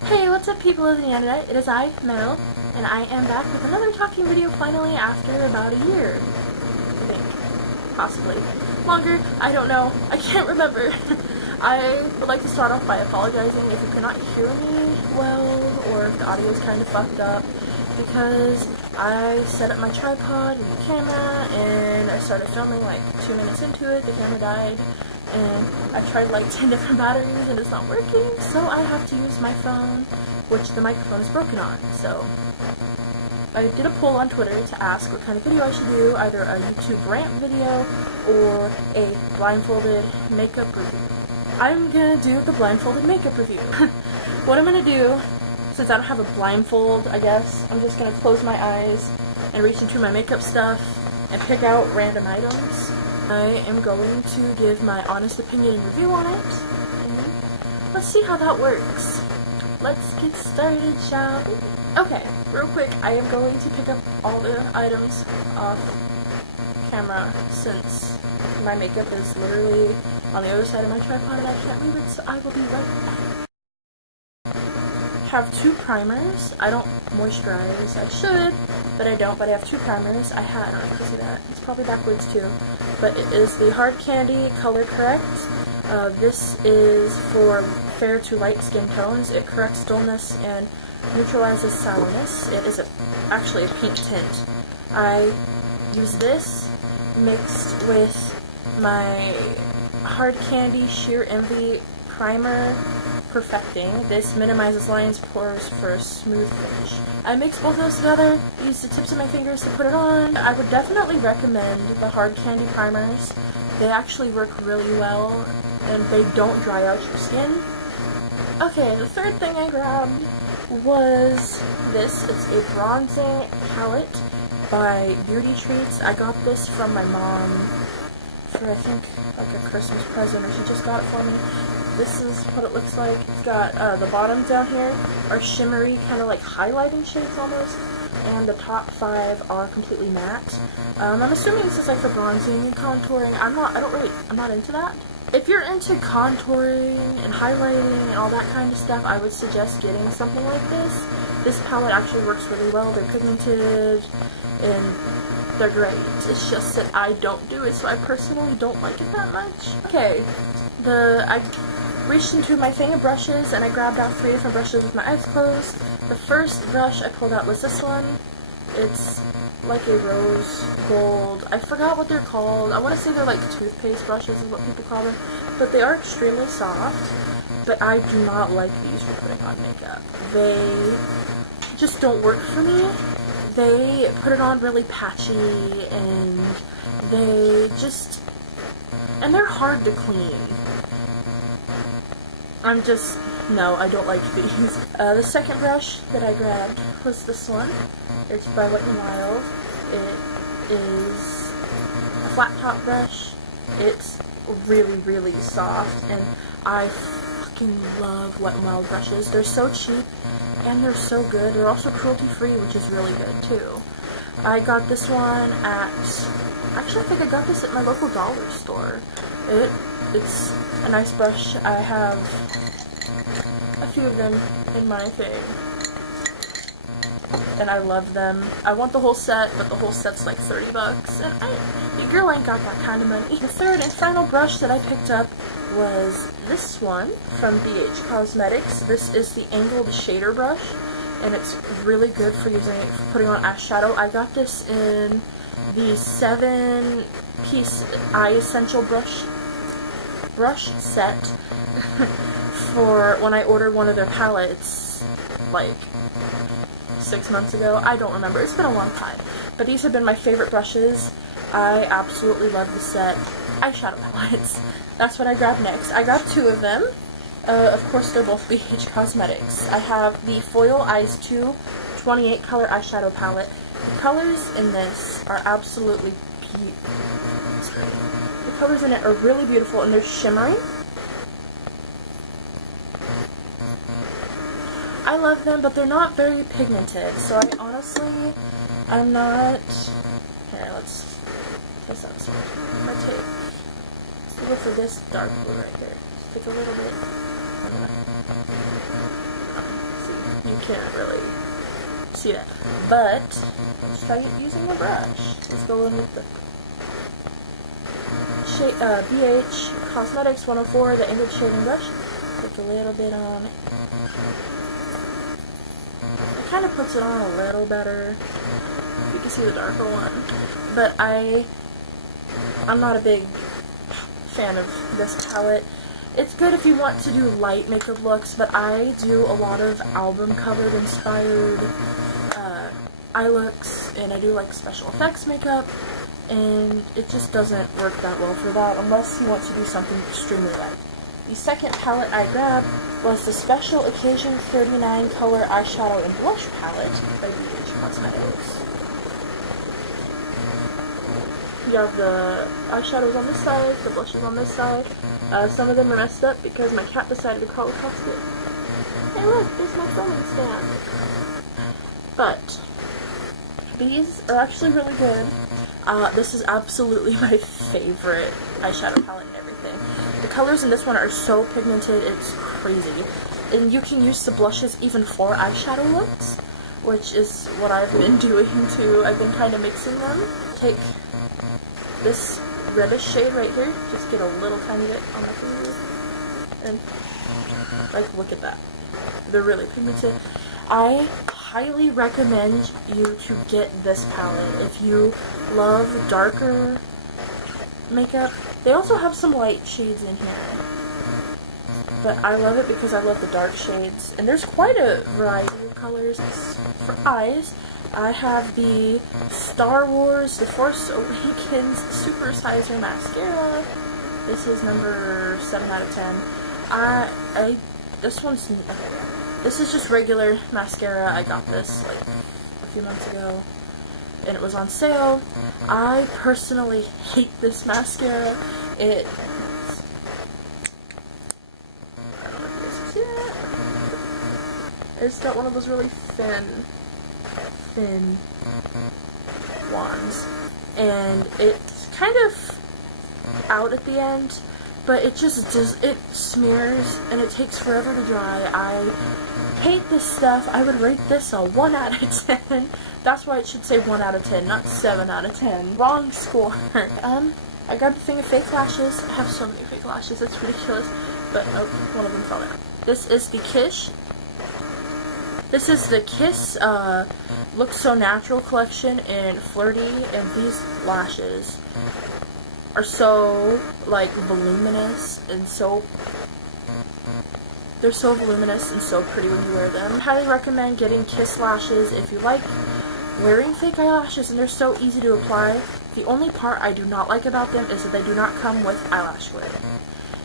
Hey, what's up people of the internet? It is I, lmao, and I am back with another talking video finally after about a year. I think. Possibly. Longer, I don't know. I can't remember. I would like to start off by apologizing if you cannot hear me well, or if the audio is kind of fucked up, because I set up my tripod and the camera, and I started filming like 2 minutes into it, the camera died, and I've tried like 10 different batteries and it's not working, so I have to use my phone, which the microphone is broken on. So I did a poll on Twitter to ask what kind of video I should do, either a YouTube rant video or a blindfolded makeup review. I'm gonna do the blindfolded makeup review. What I'm gonna do, since I don't have a blindfold, I guess, I'm just gonna close my eyes and reach into my makeup stuff and pick out random items. I am going to give my honest opinion and review on it, and let's see how that works. Let's get started, shall we? Okay, real quick, I am going to pick up all the items off camera since my makeup is literally on the other side of my tripod and I can't move it, so I will be right back. Have 2 primers. I don't moisturize. I should, but I don't. But I have 2 primers. I don't know if you can see that. It's probably backwards too. But it is the Hard Candy Color Correct. This is for fair to light skin tones. It corrects dullness and neutralizes sourness. It is actually a pink tint. I use this mixed with my Hard Candy Sheer Envy Primer Perfecting. This minimizes lines, pores for a smooth finish. I mix both of those together, use the tips of my fingers to put it on. I would definitely recommend the Hard Candy primers. They actually work really well and they don't dry out your skin. Okay, the third thing I grabbed was this. It's a bronzing palette by Beauty Treats. I got this from my mom for, I think, like a Christmas present, or she just got it for me. This is what it looks like. It's got the bottoms down here are shimmery, kind of like highlighting shades almost, and the top 5 are completely matte. I'm assuming this is like for bronzing and contouring. I'm not into that. If you're into contouring and highlighting and all that kind of stuff, I would suggest getting something like this. This palette actually works really well. They're pigmented and they're great. It's just that I don't do it, so I personally don't like it that much. Okay, I reached into my thing of brushes and I grabbed out 3 different brushes with my eyes closed. The first brush I pulled out was this one. It's like a rose gold. I forgot what they're called. I want to say they're like toothpaste brushes is what people call them, but they are extremely soft. But I do not like these for putting on makeup. They just don't work for me. They put it on really patchy and they're hard to clean. No, I don't like these. The second brush that I grabbed was this one. It's by Wet n Wild. It is a flat top brush. It's really, really soft, and I fucking love Wet n Wild brushes. They're so cheap, and they're so good. They're also cruelty-free, which is really good, too. I got this one actually I think I got this at my local dollar store. It's a nice brush. I have a few of them in my thing, and I love them. I want the whole set, but the whole set's like $30, and your girl ain't got that kind of money. The third and final brush that I picked up was this one from BH Cosmetics. This is the angled shader brush, and it's really good for putting on eyeshadow. I got this in the 7-piece eye essential brush set for when I ordered one of their palettes like 6 months ago. I don't remember. It's been a long time. But these have been my favorite brushes. I absolutely love the set. Eyeshadow palettes. That's what I grabbed next. I got 2 of them. Of course, they're both BH Cosmetics. I have the Foil Eyes 2 28 color eyeshadow palette. The colors in this are absolutely beautiful. The colors in it are really beautiful, and they're shimmery. I love them, but they're not very pigmented, so I'm not... Here, let's test out this one. I'm gonna go for this dark blue right here. Just pick a little bit. you can't really see that. But let's try it using a brush. Let's go in with the BH Cosmetics 104, the English shading brush. Put a little bit on. It kind of puts it on a little better. You can see the darker one. But I'm not a big fan of this palette. It's good if you want to do light makeup looks, but I do a lot of album cover inspired eye looks, and I do like special effects makeup, and it just doesn't work that well for that unless you want to do something extremely light. The second palette I grabbed was the Special Occasion 39 Color Eyeshadow and Blush Palette by BH Cosmetics. You have the eyeshadows on this side, the blushes on this side. Some of them are messed up because my cat decided to crawl across it. Hey look, there's my filming stand. But these are actually really good. This is absolutely my favorite eyeshadow palette and everything. The colors in this one are so pigmented, it's crazy. And you can use the blushes even for eyeshadow looks, which is what I've been doing too. I've been kind of mixing them. Take this reddish shade right here, just get a little tiny bit on my finger, and like, look at that. They're really pigmented. I highly recommend you to get this palette if you love darker makeup. They also have some light shades in here, but I love it because I love the dark shades, and there's quite a variety of colors. For eyes, I have the Star Wars The Force Awakens Super Sizer Mascara. This is number 7 out of 10. This is just regular mascara. I got this like a few months ago, and it was on sale. I personally hate this mascara. I don't know if you guys can see that. It's got one of those really thin wands, and it's kind of out at the end, but it just it smears and it takes forever to dry. I hate this stuff. I would rate this a 1 out of 10. That's why it should say 1 out of 10, not 7 out of 10. Wrong score. I grabbed a thing of fake lashes. I have so many fake lashes, it's ridiculous, but oh, one of them fell down. This is the Kiss Looks So Natural collection in Flirty, and these lashes are so, like, voluminous and they're so voluminous and so pretty when you wear them. I highly recommend getting Kiss lashes if you like wearing fake eyelashes, and they're so easy to apply. The only part I do not like about them is that they do not come with eyelash glue.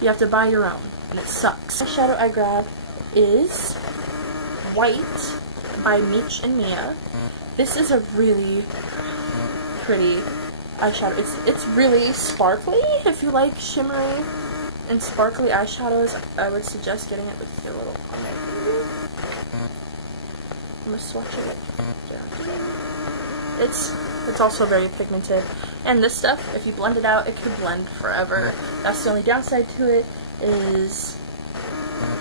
You have to buy your own, and it sucks. The eyeshadow I grabbed is White by Meech and Mia. This is a really pretty eyeshadow. It's really sparkly. If you like shimmery and sparkly eyeshadows, I would suggest getting it with your little finger. I'm gonna swatch it down. It's also very pigmented. And this stuff, if you blend it out, it could blend forever. That's the only downside to it, is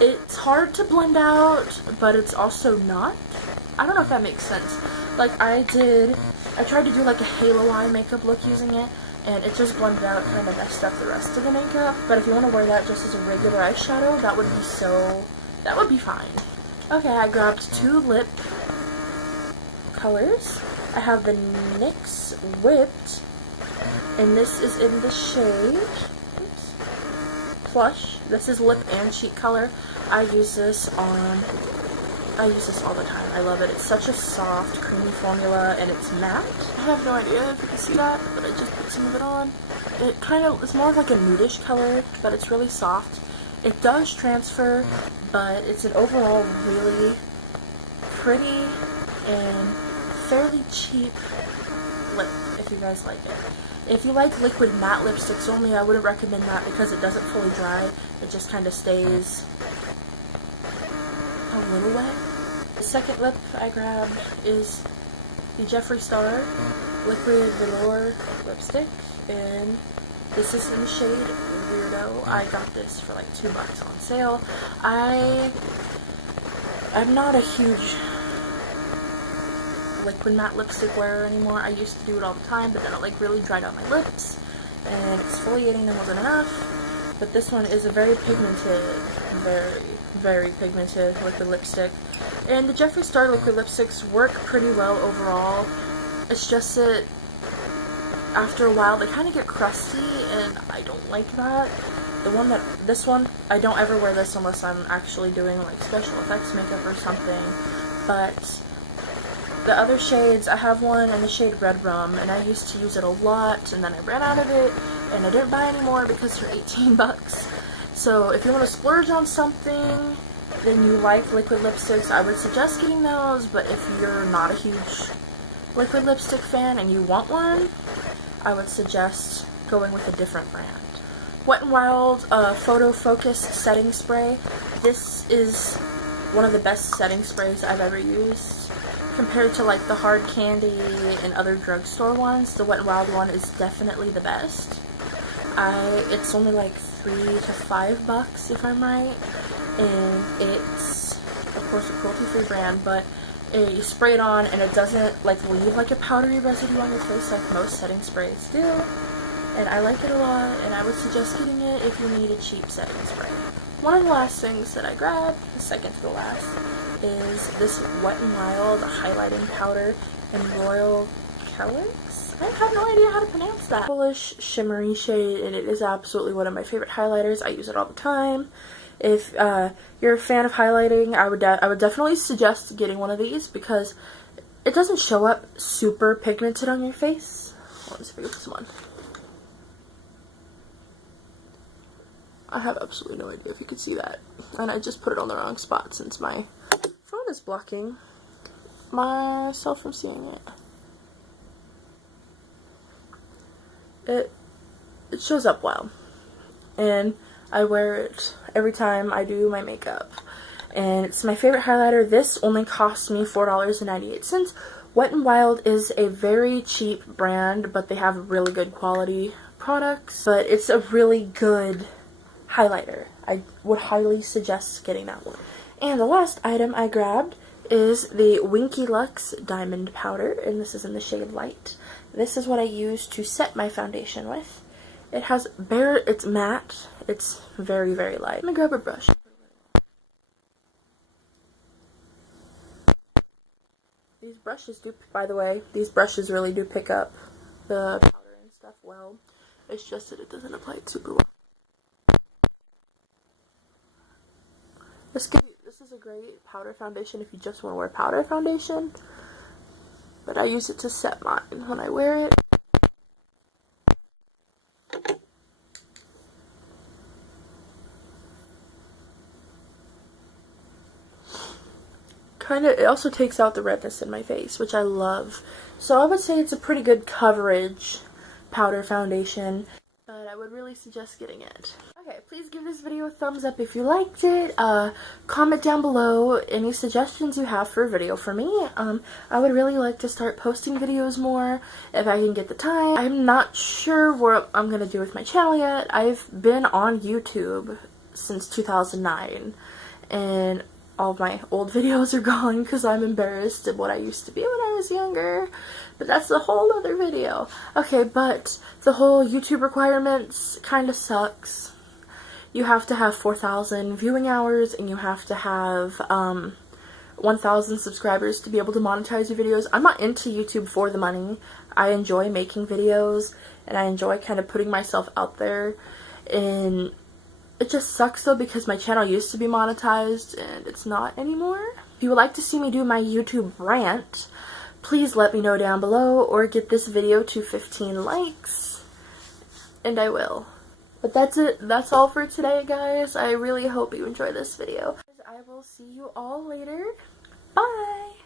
it's hard to blend out, but it's also not. I don't know if that makes sense. Like, I tried to do like a halo eye makeup look using it, and it just blended out, kind of messed up the rest of the makeup. But if you want to wear that just as a regular eyeshadow, that would be fine. Okay, I grabbed 2 lip colors. I have the NYX Whipped, and this is in the shade Plush. This is lip and cheek color. I use this all the time. I love it. It's such a soft, creamy formula, and it's matte. I have no idea if you can see that, but I just put some of it on. It's more of like a nudish color, but it's really soft. It does transfer, but it's an overall really pretty and fairly cheap lip, if you guys like it. If you like liquid matte lipsticks only, I wouldn't recommend that because it doesn't fully dry. It just kind of stays a little wet. The second lip I grabbed is the Jeffree Star Liquid Velour lipstick, and this is in the shade Weirdo. I got this for like $2 on sale. I I'm not a huge liquid matte lipstick wearer anymore. I used to do it all the time, but then it like really dried out my lips, and exfoliating them wasn't enough. But this one is a very pigmented, very pigmented liquid lipstick. And the Jeffree Star liquid lipsticks work pretty well overall. It's just that after a while they kind of get crusty, and I don't like that. This one, I don't ever wear this unless I'm actually doing like special effects makeup or something. But the other shades, I have one in the shade Red Rum, and I used to use it a lot, and then I ran out of it, and I didn't buy any more because they're 18 bucks. So if you want to splurge on something, then you like liquid lipsticks, I would suggest getting those. But if you're not a huge liquid lipstick fan and you want one, I would suggest going with a different brand. Wet n Wild Photo Focus Setting Spray. This is one of the best setting sprays I've ever used. Compared to like the Hard Candy and other drugstore ones, the Wet n Wild one is definitely the best. It's only like $3 to $5 if I'm right, and it's of course a cruelty-free brand, but you spray it on and it doesn't like leave like a powdery residue on your face like most setting sprays do, and I like it a lot, and I would suggest getting it if you need a cheap setting spray. One of the last things that I grabbed, the second to the last, is this Wet n Wild highlighting powder in Royal Calyx. I have no idea how to pronounce that. Purplish shimmery shade, and it is absolutely one of my favorite highlighters. I use it all the time. If you're a fan of highlighting, I would definitely suggest getting one of these because it doesn't show up super pigmented on your face. Let's see if I get this one. I have absolutely no idea if you could see that, and I just put it on the wrong spot since my phone is blocking myself from seeing it. It shows up well, and I wear it every time I do my makeup, and it's my favorite highlighter. This only cost me $4.98. Wet n Wild is a very cheap brand, but they have really good quality products, but it's a really good highlighter. I would highly suggest getting that one. And the last item I grabbed is the Winky Lux Diamond Powder, and this is in the shade Light. This is what I use to set my foundation with. It has it's matte. It's very light. I'm gonna grab a brush. These brushes do, by the way, these brushes really do pick up the powder and stuff well. It's just that it doesn't apply it super well. This is a great powder foundation if you just want to wear powder foundation, but I use it to set mine when I wear it. It also takes out the redness in my face, which I love. So I would say it's a pretty good coverage powder foundation, but I would really suggest getting it. Okay, please give this video a thumbs up if you liked it. Comment down below any suggestions you have for a video for me. I would really like to start posting videos more if I can get the time. I'm not sure what I'm going to do with my channel yet. I've been on YouTube since 2009, and all of my old videos are gone because I'm embarrassed of what I used to be when I was younger. But that's a whole other video. Okay, but the whole YouTube requirements kind of sucks. You have to have 4,000 viewing hours, and you have to have 1,000 subscribers to be able to monetize your videos. I'm not into YouTube for the money. I enjoy making videos, and I enjoy kind of putting myself out there, and it just sucks though because my channel used to be monetized and it's not anymore. If you would like to see me do my YouTube rant, please let me know down below or get this video to 15 likes and I will. But that's it. That's all for today, guys. I really hope you enjoy this video. I will see you all later. Bye!